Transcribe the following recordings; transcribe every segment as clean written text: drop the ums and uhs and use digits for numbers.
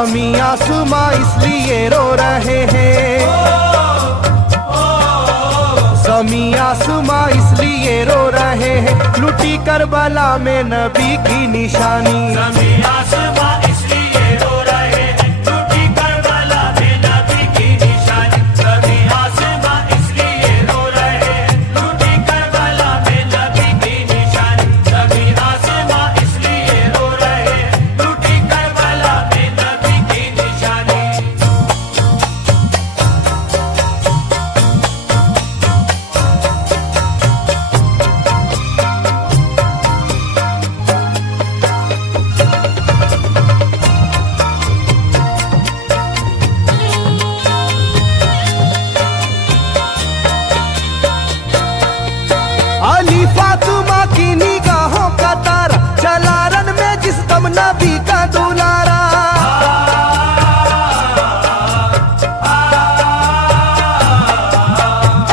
ज़मीं आसमां इसलिए रो रहे हैं, ज़मीं आसमां इसलिए रो रहे हैं, लुटी करबला में नबी की निशानी। ज़मीं आसमां इसलिए रो रहे हैं, लुटी करबला में नबी की निशानी। ज़मीं आसमां इसलिए रो रहे हैं, लुटी करबला में नबी की निशानी। ज़मीं आसमां इसलिए रो रहे हैं, लुटी करबला में नबी की निशानी। अली फातिमा की निगाहों का तारा, चला रन में जिस दम नबी का दुलारा।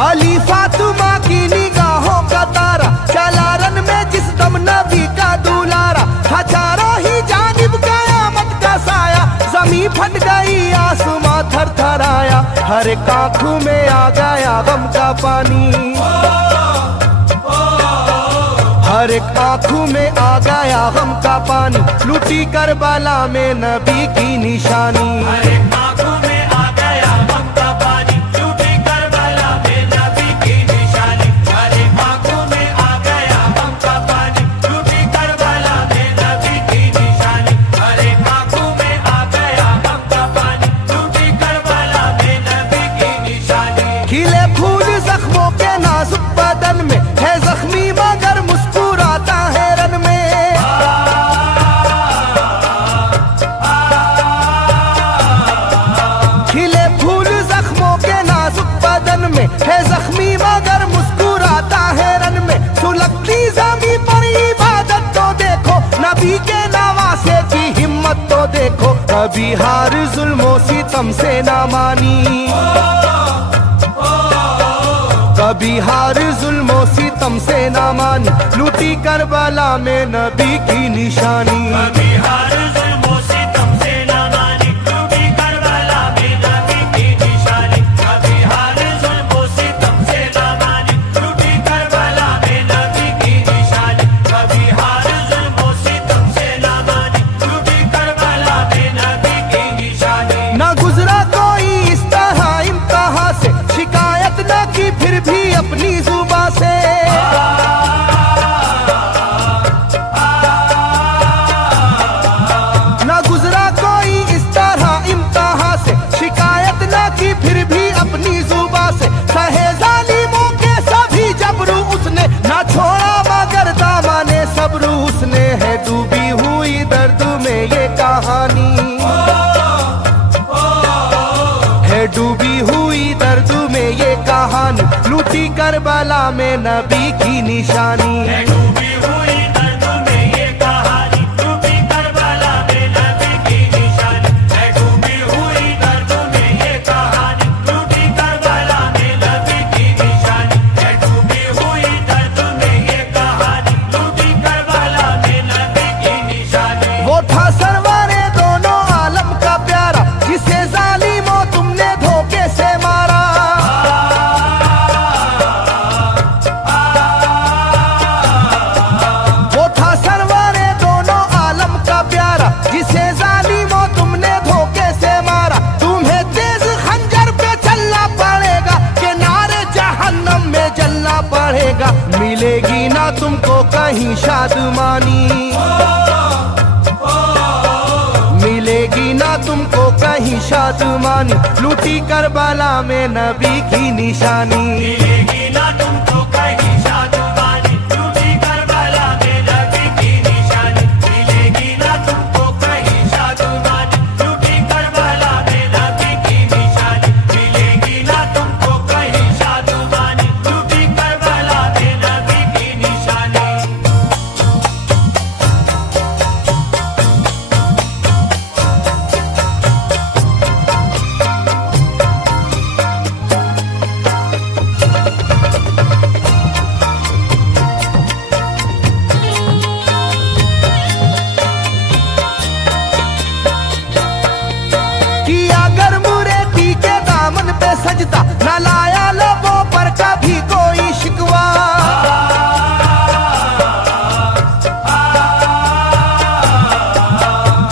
अली फातिमा की निगाहों का तारा, चला रन में जिस दम नबी का दुलारा। हजारों ही जानिब कयामत का साया, ज़मीं फट गई आसमां थर थर आया, हर एक आँखों में आ गया गम का पानी। हर एक आँखों में आ गया गम का पानी, लुटी करबला में नबी की निशानी। हर एक आँखों में आ गया गम का पानी, लुटी करबला में नबी की निशानी। हर एक आँखों में आ गया गम का पानी, लुटी करबला में नबी की निशानी। हर एक आँखों में आ गया गम का पानी, लुटी करबला में नबी की निशानी। खिले फूल जख्मों के नाजुक बदन में, है जख्मी मगर मुस्कुराता है रन में। खिले फूल जख्मों के नाजुक बदन में, है जख्मी मगर मुस्कुराता है रन में। सुलगती ज़मीं पर इबादत तो देखो, नबी के नवासे की हिम्मत तो देखो। कभी हार जुल्मों सितम से ना मानी, कभी हार जुल्मों सितम से ना मानी, लुटी करबला में नबी की निशानी। कभी हार जुल्मों सितम से ना मानी, लुटी करबला में नबी की निशानी। कभी हार जुल्मों सितम से ना मानी, लुटी करबला में नबी की निशानी। कभी हार जुल्मों सितम से ना मानी, लुटी करबला में नबी की निशानी। ना गुजरा कोई इस तरह इम्तिहान से, शिकायत न की फिर भी अपनी जुबां से। ना गुजरा कोई इस तरह इम्तिहान से, शिकायत न की फिर भी अपनी जुबां से। सहे जालिमों के सभी जबरू उसने, ना छोड़ा मगर दामने सब्र उसने। है डूबी हुई दर्द में ये कहानी, है डूबी हुई दर्द में ये कहानी, लुटी करबला में नबी की निशानी। है डूबी हुई दर्द में ये कहानी, लुटी करबला में नबी की निशानी। है डूबी हुई दर्द में ये कहानी, लुटी करबला में नबी की निशानी। है डूबी हुई दर्द में ये कहानी, लुटी करबला में नबी की निशानी। वो था सरवारे दोनों आलम का प्यारा, जिसे जालिमों तुमने धोखे से मारा। वो था सरवारे दोनों आलम का प्यारा, जिसे जालिमों तुमने धोखे से मारा। तुम्हें तेज खंजर पे चलना पड़ेगा, कि नारे जहन्नम में जलना पड़ेगा। मिलेगी ना तुमको कहीं शादमानी, मिलेगी ना तुमको कहीं शादमानी, लुटी करबला में नबी की निशानी। मिलेगी ना तुमको कहीं शादमानी, लुटी करबला में नबी की निशानी। मिलेगी ना तुमको कहीं शादमानी, लुटी करबला में नबी की निशानी। मिलेगी ना तुमको कहीं शादमानी, लुटी करबला में नबी की निशानी। पे सजदा, न लाया लबों पर कभी कोई शिकवा।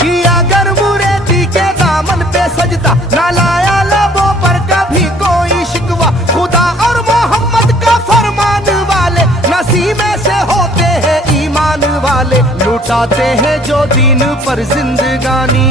किया गर मुरीदी के दामन पे सजदा, न लाया लबों पर कभी कोई शिकवा। खुदा और मोहम्मद का फरमान वाले नसीबे से होते हैं ईमान वाले। लुटाते हैं जो दीन पर जिंदगानी,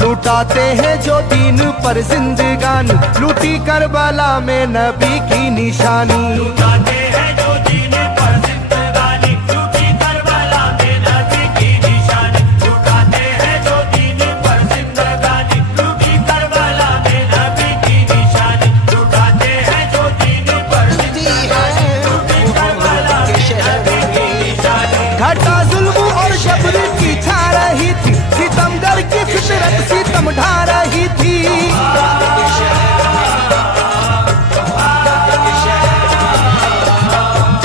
लुटाते हैं जो दीन पर जिंदगानी। लूटी करबला में नबी की निशानी, लुटाते हैं जो दीन पर जिंदगानी, लूटी करबला में नबी की निशानी। लुटाते हैं जो दीन पर जिंदगानी, लूटी करबला में नबी की निशानी। लुटाते हैं जो दीन पर जिंदगानी, लूटी करबला में नबी की निशानी। घटा जुल्म और जबर की छा रही थी, सितमगर की फितरत सितम ढा रही थी।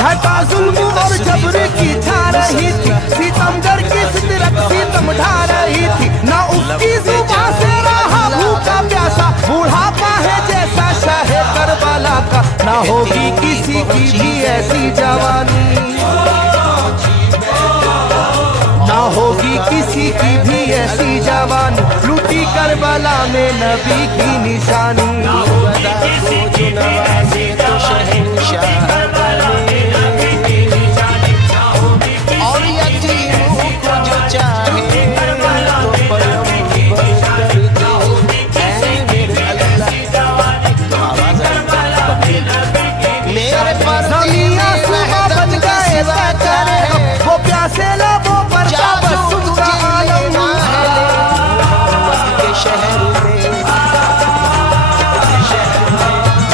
घटा जुल्म और जबर की छा रही थी, सितमगर की फितरत सितम ढा रही थी। ना उसकी जुबान से रहा भूखा प्यासा, बुढ़ापा है जैसा शाह करबला का। ना होगी किसी की भी ऐसी जवानी, ना होगी किसी की भी ऐसी जवान। लूटी करबला में नबी की निशानी, किसी की भी ऐसी जवानी, लूटी करबला में नबी की निशानी। ना होगी और यतीमों को जो चाहे करबला में नबी की निशानी। ना होगी किसी की भी ऐसी जवानी, लूटी करबला में नबी की निशानी। मेरे पर ज़मीया सुबह बन गए करे वो प्यासे लबों पर तबस्सुम का आलम। के शहर में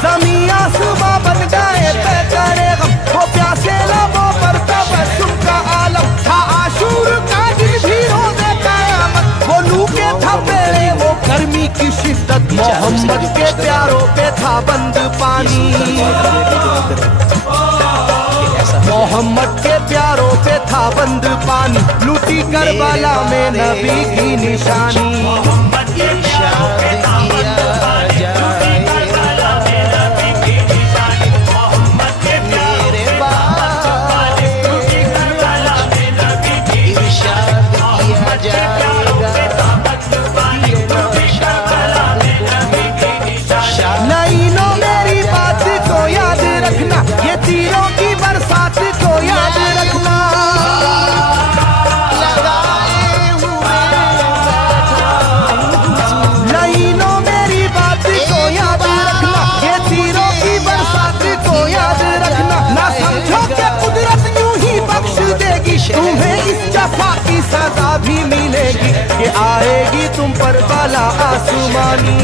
ज़मीया सुबह बन गए करे वो प्यासे लबों पर तबस्सुम का आलम। था आशूर का दिन भी रोज़े क़यामत, वो लू के थपेड़े वो गर्मी की शिद्दत। मोहम्मद के प्यारों पे था बंद पानी, मोहम्मद के प्यारों पे था बंद पानी। लूटी करबला में नबी की निशानी, मोहम्मद के प्यारों पे था बंद पानी, लूटी करबला में नबी की निशानी। मोहम्मद के प्यारों पे था बंद पानी, लूटी करबला में नबी की निशानी। मोहम्मद के प्यारों पे था बंद पानी, लूटी करबला में नबी की निशानी। लाइनों मेरी बात को याद रखना, ये तीरों की बरसात को याद रखना। लगाए हुए लाइनों मेरी बात को याद रखना, ये तीरों की बरसात को याद रखना। ना समझो कि कुदरत यूं ही बख्श देगी, तुम्हें इस जफा की सजा भी मिलेगी। कि आएगी तुम पर बला आसमानी,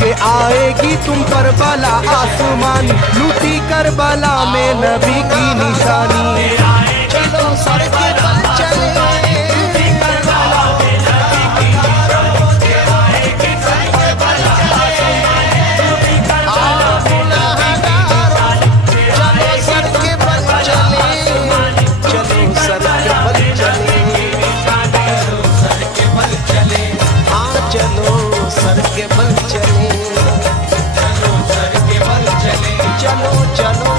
कि आएगी तुम पर बला आसमानी। लूटी करबला में नबी की निशानी, चलो सर के बल चले। चलो सर के बल चले, चलो सर के बल चले। हाँ चलो सर के बल चले, चलो चलो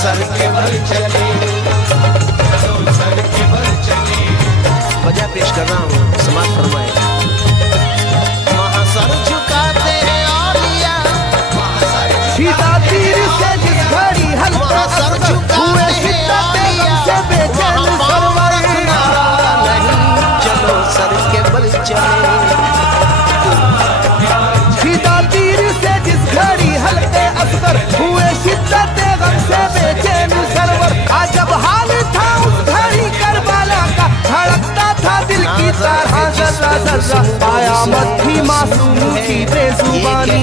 सर के बल चले। वजह पेश कर रहा हूँ, समाप्त फरमाए। वहाँ सर झुकाते हैं औलिया, सीधा तीर से जिस घड़ी हल्का वहाँ सर असर हुए झुकाते हैं शिद्दत औलिया, से बेचैन वहाँ सरवर। पाँव किनारा नहीं, चलो सर के बल चले। सीधा तीर से जिस घड़ी हल्के असर हुए शिद्दत गम से बेचैन सरवर। अजब हाल था उस घड़ी करबला का, धड़कता था दिल की तरह जर्रा जर्रा। कयामत थी मासूम की बेजुबानी,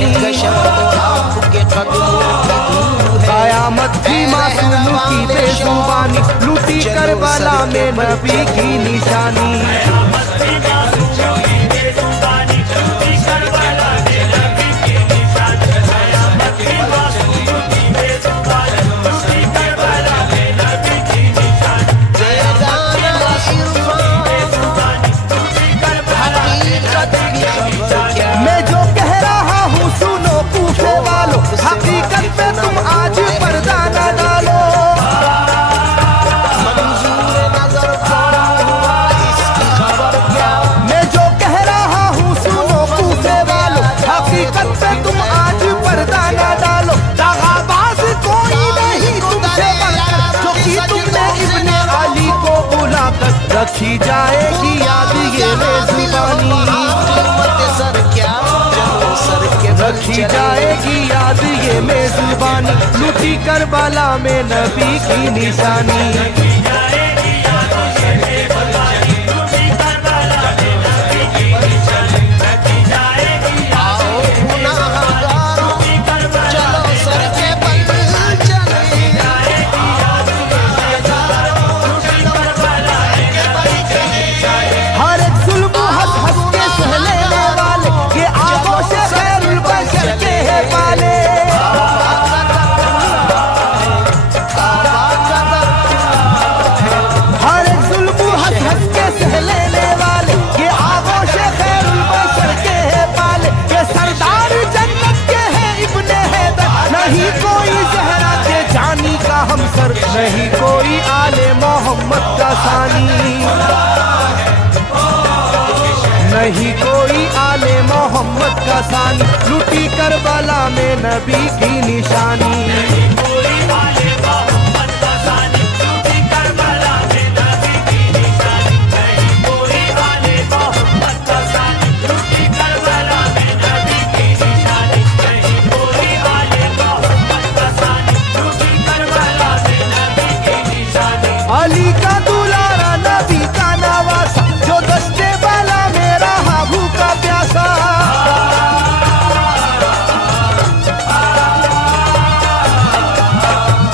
कयामत थी मासूम की बेजुबानी। लूटी करबला में नबी की निशानी, बेगाना इरफान रखी जाएगी याद ये मेजबानी, सर क्या चलो सर के बल रखी चले। जाएगी याद ये मेजबानी, लूटी करबला में नबी की निशानी। आओ गुनाहगारों, चलो सर के बल चले। हर एक जुल्म हंस हंस के सह लेने वाले, ये आगोश खैरुल बशर के है पाले। हर एक जुल्म हंस हंस के सह लेने वाले, ये आगोश खैरुल बशर के है पाले। ये सरदार जन्नत के है इब्ने हैदर, नहीं कोई जहरा के जानी का हमसर, नहीं कोई आले मोहम्मद का सानी, नहीं कोई आले मोहम्मद का सानी, लूटी करबला में नबी की निशानी। अली का दुलारा नबी का नवासा, जो दस्ते वाला मेरा हाबू का प्यासा।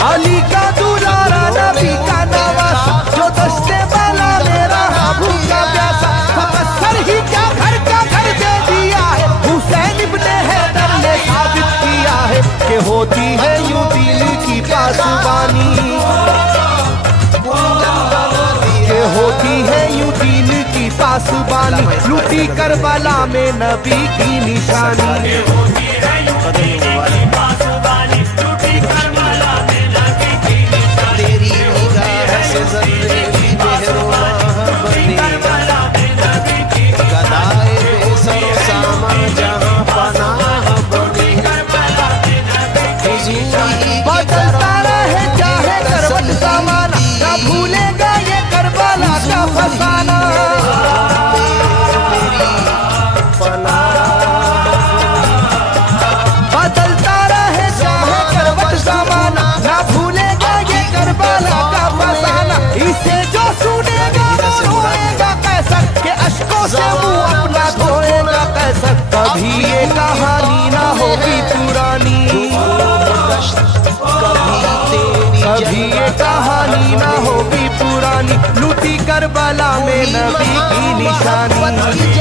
अली का दुलारा नबी का नवासा, जो दस्ते वाला मेरा हाबू का प्यासा। फकत सर ही क्या घर का घर दे दिया है, हुसैन इब्ने हैदर ने साबित किया है कि होती है यूं दिल की पासबानी, ये होती है यूं दीन की पासबानी, लूटी करबला में नबी की निशानी। तेरी निगाह से ज़र्रे भी मेहरबान बनी, गदाए बेसर सामा जहां पनाह बनी। हुजूरी की बदलता रहे चाहे करवट ज़माना, ना भूलेगा ये करबला का फसाना। बदलता रहे चाहे करवट ज़माना, ना भूलेगा ये करबला का फसाना। इसे जो सुनेगा वो रोएगा कैसर, के अश्कों से मुंह अपना धोएगा कैसर। कभी ये कहानी ना होगी पुरानी, कभी ये कहानी ना होगी पुरानी, लूटी करबला में नबी की निशानी।